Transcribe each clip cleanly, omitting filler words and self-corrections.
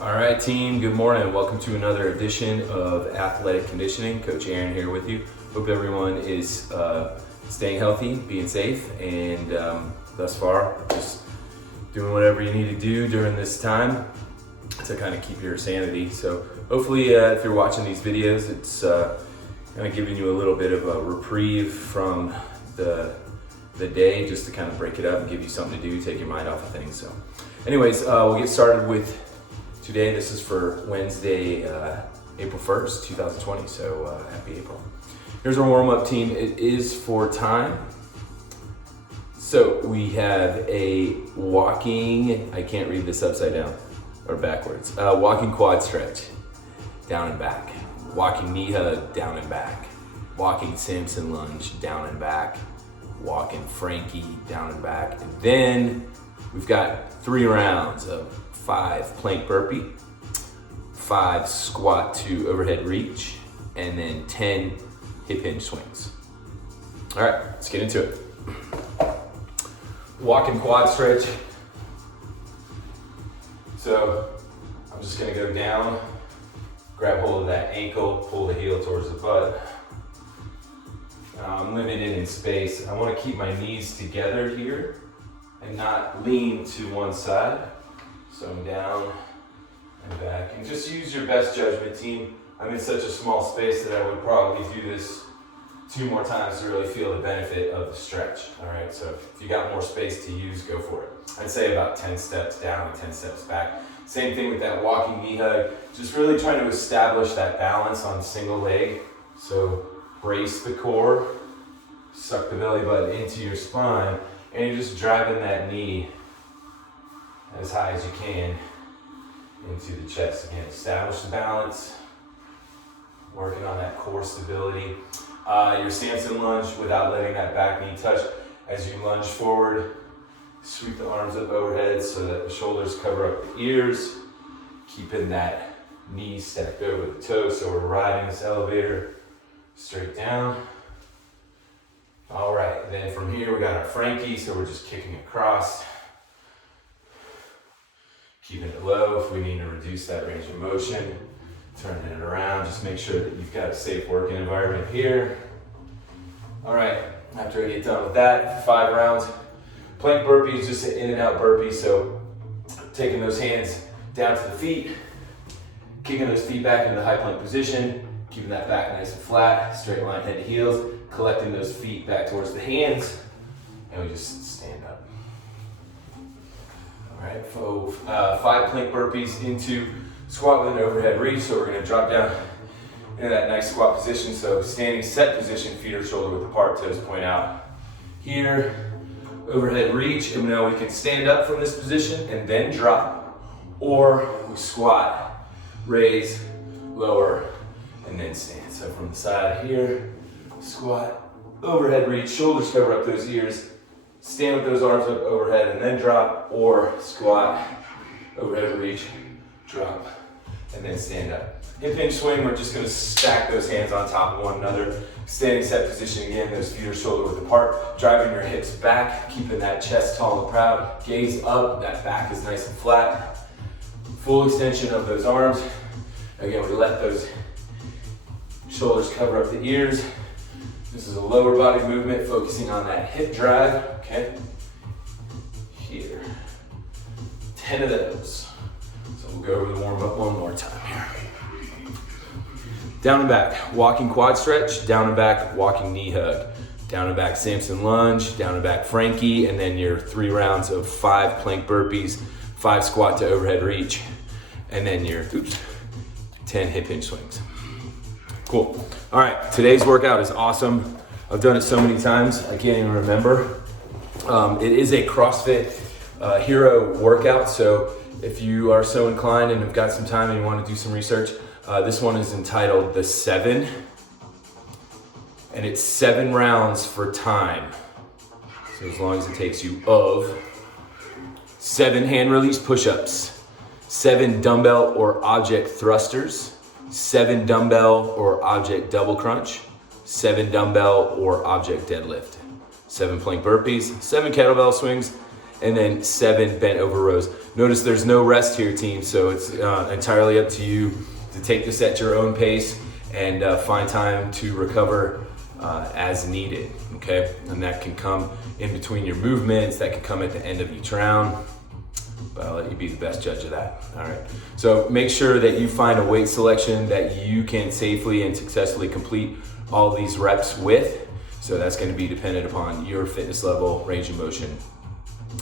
All right, team, good morning. Welcome to another edition of Athletic Conditioning. Coach Aaron here with you. Hope everyone is staying healthy, being safe, and thus far, just doing whatever you need to do during this time to kind of keep your sanity. So hopefully, if you're watching these videos, it's kind of giving you a little bit of a reprieve from the day, just to kind of break it up and give you something to do, take your mind off of things. So anyways, we'll get started with today. This is for Wednesday, April 1st, 2020, so happy April. Here's our warm-up team. It is for time. So we have a walking, I can't read this upside down or backwards, walking quad stretch, down and back. Walking knee hug, down and back. Walking Samson lunge, down and back. Walking Frankie, down and back. And then we've got 3 rounds of 5 plank burpee, 5 squat to overhead reach, and then 10 hip hinge swings. All right, let's get into it. Walking quad stretch. So I'm just gonna go down, grab hold of that ankle, pull the heel towards the butt. I'm limited in space. I wanna keep my knees together here and not lean to one side. So I'm down and back, and just use your best judgment, team. I'm in such a small space that I would probably do this 2 more times to really feel the benefit of the stretch. All right, so if you got more space to use, go for it. I'd say about 10 steps down and 10 steps back. Same thing with that walking knee hug. Just really trying to establish that balance on single leg. So brace the core, suck the belly button into your spine, and you're just driving that knee as high as you can into the chest. Again, establish the balance, working on that core stability. Your Samson lunge without letting that back knee touch. As you lunge forward, sweep the arms up overhead so that the shoulders cover up the ears, keeping that knee stacked over the toes. So we're riding this elevator straight down. All right, then from here we got our Frankie, so we're just kicking across. Keeping it low. If we need to reduce that range of motion, turning it around, just make sure that you've got a safe working environment here. All right, after I get done with that, 5 rounds. Plank burpee is just an in and out burpee, so taking those hands down to the feet, kicking those feet back into the high plank position, keeping that back nice and flat, straight line head to heels, collecting those feet back towards the hands, and we just stand up. All right, so 5 plank burpees into squat with an overhead reach. So we're gonna drop down into that nice squat position. So standing set position, feet are shoulder width apart, toes point out. Here, overhead reach, and now we can stand up from this position and then drop, or we squat, raise, lower, and then stand. So from the side here, squat, overhead reach, shoulders cover up those ears, stand with those arms up overhead and then drop, or squat, overhead reach, drop, and then stand up. Hip hinge swing, we're just gonna stack those hands on top of one another. Standing set position again, those feet are shoulder width apart, driving your hips back, keeping that chest tall and proud, gaze up, that back is nice and flat. Full extension of those arms. Again, we let those shoulders cover up the ears. This is a lower body movement, focusing on that hip drive, okay? Here, 10 of those. So we'll go over the warm up one more time here. Down and back, walking quad stretch, down and back, walking knee hug. Down and back Samson lunge, down and back Frankie, and then your 3 rounds of 5 plank burpees, 5 squat to overhead reach, and then your 10 hip hinge swings. Cool. All right, today's workout is awesome. I've done it so many times, I can't even remember. It is a CrossFit Hero workout, so if you are so inclined and have got some time and you want to do some research, this one is entitled The 7, and it's 7 rounds for time. So as long as it takes you of 7 hand release push-ups, 7 dumbbell or object thrusters, 7 dumbbell or object double crunch, 7 dumbbell or object deadlift, 7 plank burpees, 7 kettlebell swings, and then 7 bent over rows. Notice there's no rest here, team, so it's entirely up to you to take this at your own pace and find time to recover as needed, okay? And that can come in between your movements, that can come at the end of each round, but I'll let you be the best judge of that, all right? So make sure that you find a weight selection that you can safely and successfully complete all these reps with. So that's gonna be dependent upon your fitness level, range of motion.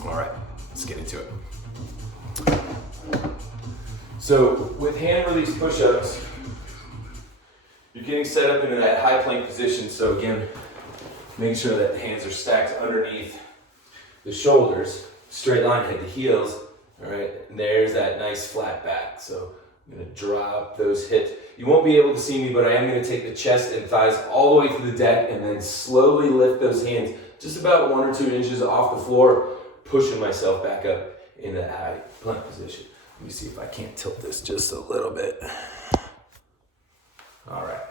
All right, let's get into it. So with hand release push-ups, you're getting set up into that high plank position. So again, making sure that the hands are stacked underneath the shoulders, straight line head to heels. All right, and there's that nice flat back. So I'm gonna drop those hips. You won't be able to see me, but I am gonna take the chest and thighs all the way to the deck and then slowly lift those hands just about 1 or 2 inches off the floor, pushing myself back up in that high plank position. Let me see if I can't tilt this just a little bit. All right.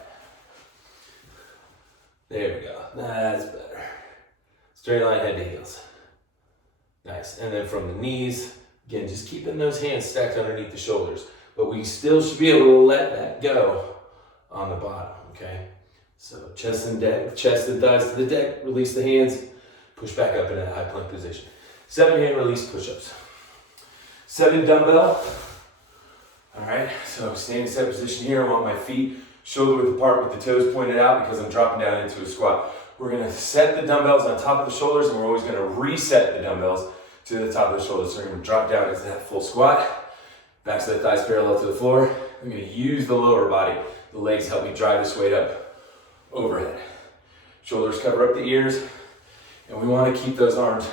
There we go. That's better. Straight line head to heels. Nice. And then from the knees, again, just keeping those hands stacked underneath the shoulders. But we still should be able to let that go on the bottom, okay? So chest and thighs to the deck, release the hands, push back up in that high plank position. 7 hand release push-ups. 7 dumbbell. All right, so standing set position here. I want my feet shoulder width apart with the toes pointed out because I'm dropping down into a squat. We're gonna set the dumbbells on top of the shoulders, and we're always gonna reset the dumbbells to the top of the shoulders. So we're gonna drop down into that full squat. Backs of the thighs parallel to the floor. I'm gonna use the lower body. The legs help me drive this weight up overhead. Shoulders cover up the ears, and we wanna keep those arms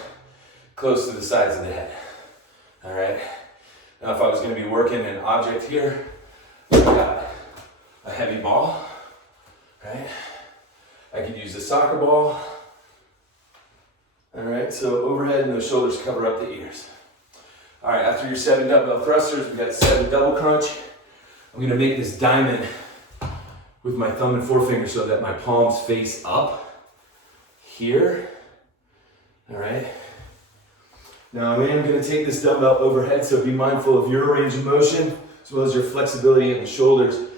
close to the sides of the head. All right. Now if I was gonna be working an object here, I've got a heavy ball, right? I could use a soccer ball. All right, so overhead and those shoulders cover up the ears. All right, after your 7 dumbbell thrusters, we got 7 double crunch. I'm gonna make this diamond with my thumb and forefinger so that my palms face up here. All right. Now I am gonna take this dumbbell overhead, so be mindful of your range of motion as well as your flexibility in the shoulders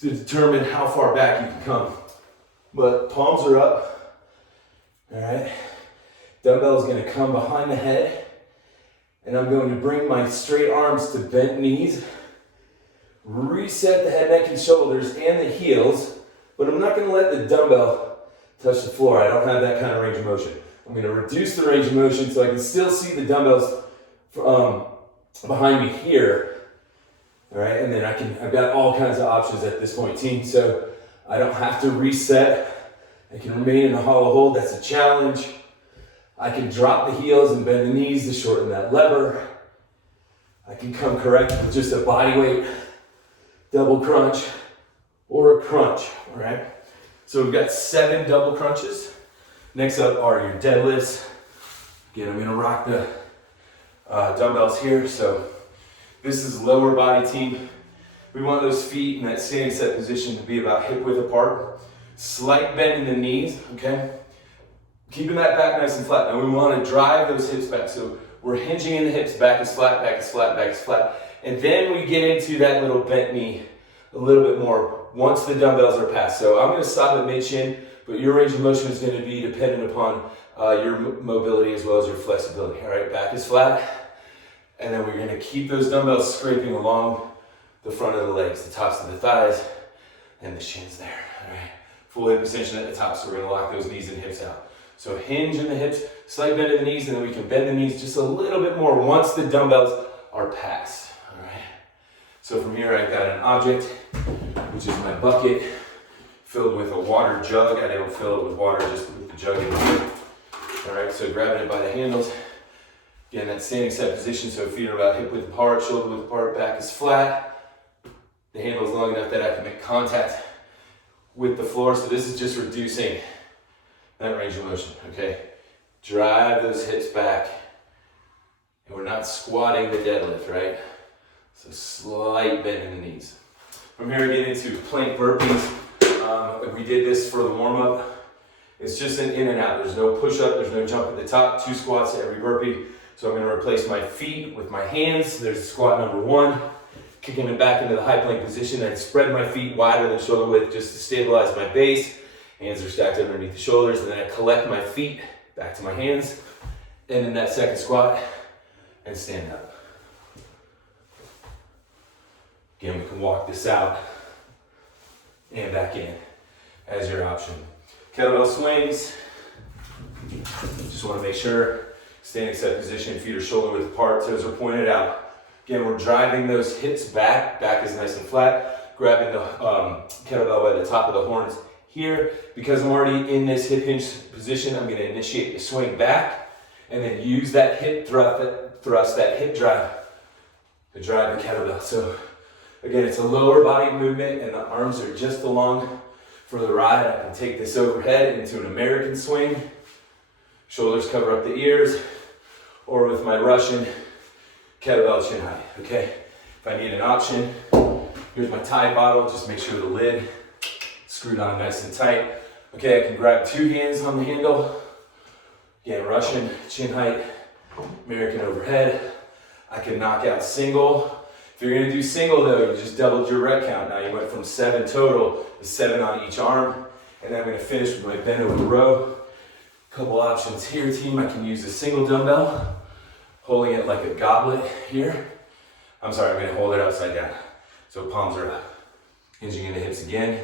to determine how far back you can come. But palms are up, all right? Dumbbell is gonna come behind the head, and I'm going to bring my straight arms to bent knees, reset the head, neck, and shoulders, and the heels, but I'm not gonna let the dumbbell touch the floor. I don't have that kind of range of motion. I'm gonna reduce the range of motion so I can still see the dumbbells behind me here. All right, and then I've got all kinds of options at this point, team. So I don't have to reset. I can remain in a hollow hold, that's a challenge. I can drop the heels and bend the knees to shorten that lever. I can come correct with just a body weight, double crunch, or a crunch, all right? So we've got 7 double crunches. Next up are your deadlifts. Again, I'm gonna rock the dumbbells here. So this is lower body, team. We want those feet in that standing set position to be about hip width apart. Slight bend in the knees, okay? Keeping that back nice and flat. Now we wanna drive those hips back. So we're hinging in the hips, back is flat, back is flat, back is flat. And then we get into that little bent knee a little bit more once the dumbbells are passed. So I'm gonna stop at mid-shin, but your range of motion is going to be dependent upon your mobility as well as your flexibility. All right, back is flat, and then we're going to keep those dumbbells scraping along the front of the legs, the tops of the thighs, and the shins there. All right, full hip extension at the top, so we're going to lock those knees and hips out. So hinge in the hips, slight bend in the knees, and then we can bend the knees just a little bit more once the dumbbells are passed. All right. So from here, I've got an object, which is my bucket, filled with a water jug. I don't fill it with water, just with the jug in here. All right, so grabbing it by the handles. Again, that standing set position, so feet are about hip width apart, shoulder width apart, back is flat. The handle is long enough that I can make contact with the floor, so this is just reducing that range of motion, okay? Drive those hips back. And we're not squatting the deadlift, right? So slight bend in the knees. From here, we get into plank burpees. We did this for the warm-up. It's just an in and out. There's no push-up, there's no jump at the top, 2 squats to every burpee. So I'm gonna replace my feet with my hands. There's squat number 1. Kicking it back into the high plank position and spread my feet wider than shoulder width just to stabilize my base. Hands are stacked underneath the shoulders, and then I collect my feet back to my hands, and then that second squat, and stand up. Again, we can walk this out and back in as your option. Kettlebell swings. Just want to make sure, standing set position, feet are shoulder width apart, toes are pointed out. Again, we're driving those hips back. Back is nice and flat. Grabbing the kettlebell by the top of the horns here. Because I'm already in this hip hinge position, I'm going to initiate the swing back and then use that hip thrust, that hip drive to drive the kettlebell. So again, it's a lower body movement and the arms are just along for the ride. I can take this overhead into an American swing. Shoulders cover up the ears, or with my Russian kettlebell chin height, okay? If I need an option, here's my Tide bottle. Just make sure the lid screwed on nice and tight. Okay, I can grab 2 hands on the handle. Again, Russian chin height, American overhead. I can knock out single. If you're gonna do single though, you just doubled your rep count. Now you went from 7 total to 7 on each arm. And then I'm gonna finish with my bent over row. Couple options here, team. I can use a single dumbbell, holding it like a goblet here. I'm sorry, I'm gonna hold it upside down. So palms are up. Hinging in the hips again.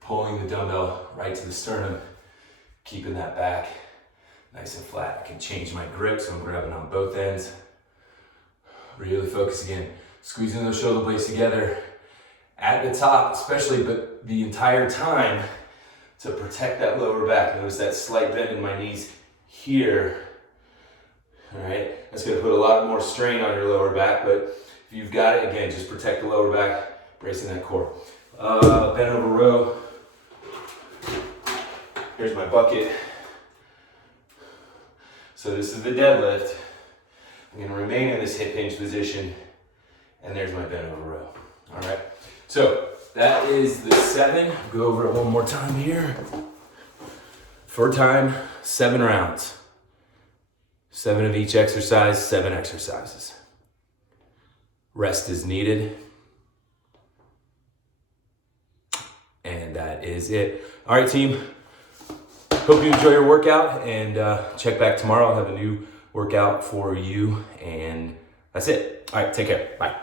Pulling the dumbbell right to the sternum. Keeping that back nice and flat. I can change my grip, so I'm grabbing on both ends. Really focus again. Squeezing those shoulder blades together at the top, especially, but the entire time to protect that lower back. Notice that slight bend in my knees here. All right, that's gonna put a lot more strain on your lower back, but if you've got it, again, just protect the lower back, bracing that core. Bent over row. Here's my bucket. So this is the deadlift. I'm gonna remain in this hip hinge position, and there's my bent over row. All right, so that is the 7. Go over it one more time here. For time, 7 rounds. 7 of each exercise, 7 exercises. Rest is needed. And that is it. All right, team. Hope you enjoy your workout, and check back tomorrow. I'll have a new workout for you, and that's it. All right, take care. Bye.